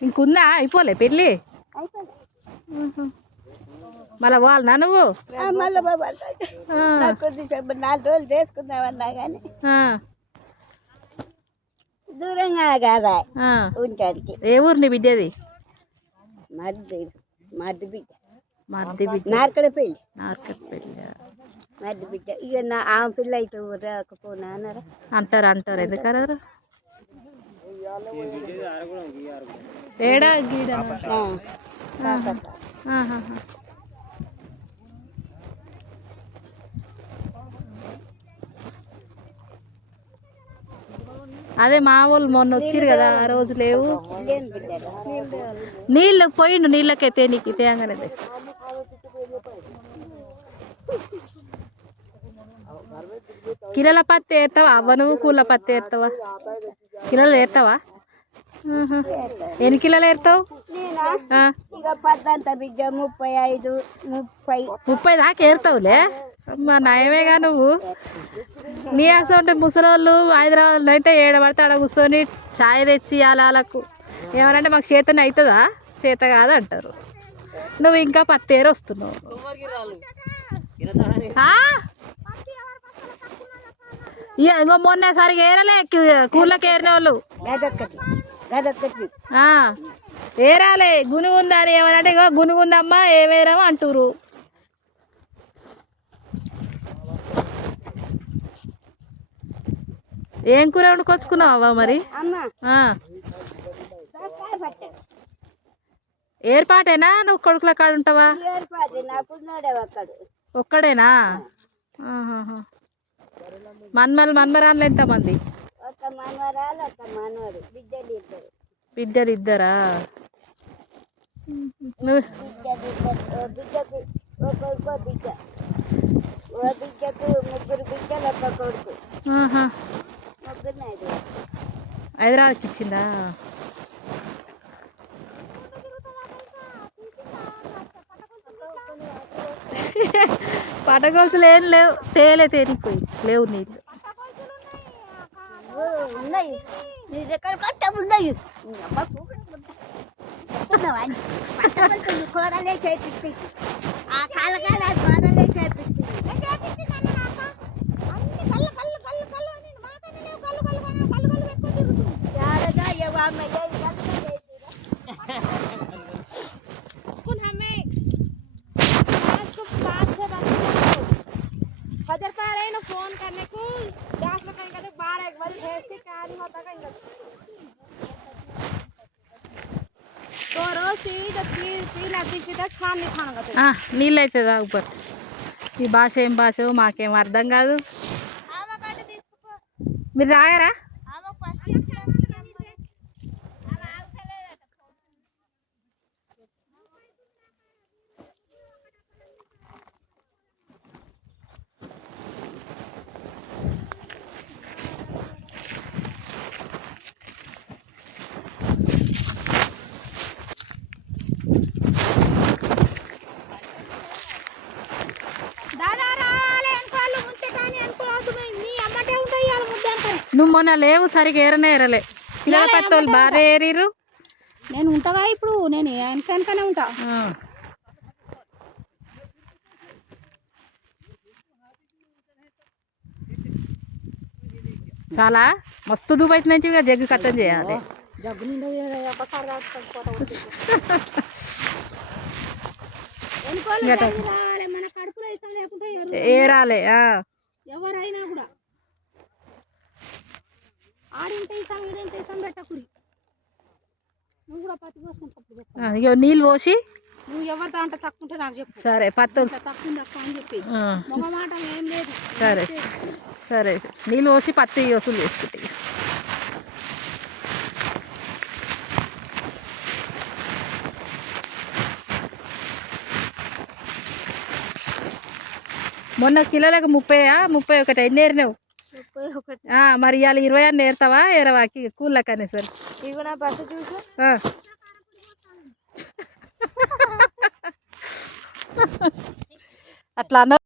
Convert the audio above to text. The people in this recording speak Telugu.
ఇంకున్నా అయిపోలే పెళ్ళి మళ్ళా పోవాలనా నువ్వు మళ్ళీ 4 రోజులు చేసుకుందామన్నా కానీ దూరంగా కాదా ఉంటానికి. ఏ ఊరు నీ బిడ్డది? మద్ది బిడ్డ నార్కట్పల్లి. మద్ది బిడ్డ ఇక ఆమె పిల్ల అయితే రాకపోనా అన్నారా అంటారు ఎందుకన్నారు? ఏడా గీడ అదే మా వాళ్ళు మొన్న వచ్చిరు కదా ఆ రోజు లేవు. నీళ్ళు పోయిండు నీళ్ళకైతే నీకు తేంగానే తెస్తా. కిలోల పత్తి వేస్తావా అవ్వ నువ్వు? కూల పత్తి వేస్తావా? కిలోలు వేస్తావా? ఎన్ని కిలోలు వేస్తావు? 30 దాకా వేస్తావులే. అమ్మా నయమేగా నువ్వు. నీ అసలు ఉంటే ముసలోళ్ళు హైదరాబాద్లో అంటే ఏడబడితే ఆడ కూర్చొని ఛాయ్ తెచ్చి వాళ్ళకు ఏమనంటే మాకు చేతనే అవుతుందా? చేత కాదు అంటారు. నువ్వు ఇంకా పత్తేరు వస్తున్నావు. ఇంకో మొన్నసరికి ఏరలే కూర్లకి ఏరిన వాళ్ళు ఏరాలే. గునుగుందా అని ఏమనంటే ఇగో గునుగుందమ్మా ఏమేరామో అంటురు. ఏం కూర వండుకొచ్చుకున్నావా మరి? ఏర్పాటేనా? నువ్వు కొడుకుల కాడ ఉంటావా? ఒక్కడేనా? మన్మరాళ్ళు ఎంతమంది? బిడ్డలు ఇద్దరా? హైదరాబాద్కి ఇచ్చిందా? పటగొలుసులు ఏం లేవు. తేలిపోయి లేవు నీళ్ళు. फोन करने को 10 मिनट का 12 एक बार भेज के क्या नहीं होता का तो रोज तीन अभी तक खान नहीं खाना का నీళ్ళు అవుతుందా? ఉప్పట్ ఈ భాష ఏం భాష మాకేం అర్థం కాదు. మీరు తాగారా? నువ్వు మొన్న లేవు సరిగా ఏరలే. పిల్లల పత్తోళ్ళు బాగా ఏరిరు. నేను ఉంటాగా ఇప్పుడు నేను వెనకనే ఉంటా. చాలా మస్తు దూబైతే నుంచి జగ్గు కట్టం చేయాలి. జగ్గు నిండా ఏరాలి. ఎవరైనా కూడా ఇక నీళ్ళు పోసి నువ్వు ఎవరి దాంట్లో తక్కువ నాకు చెప్పు. సరే పత్తలు తక్కువ అని చెప్పి మాట ఏం లేదు. సరే నీళ్ళు పోసి పత్తి వసూలు చేసుకుంటే. మొన్న కిలోలకు 31 ఎన్ని ఏరినావు? మరి ఇవాళ 20 అని నేర్తావా? ఏరవాకి కూలకనే సరే అట్లా అన్న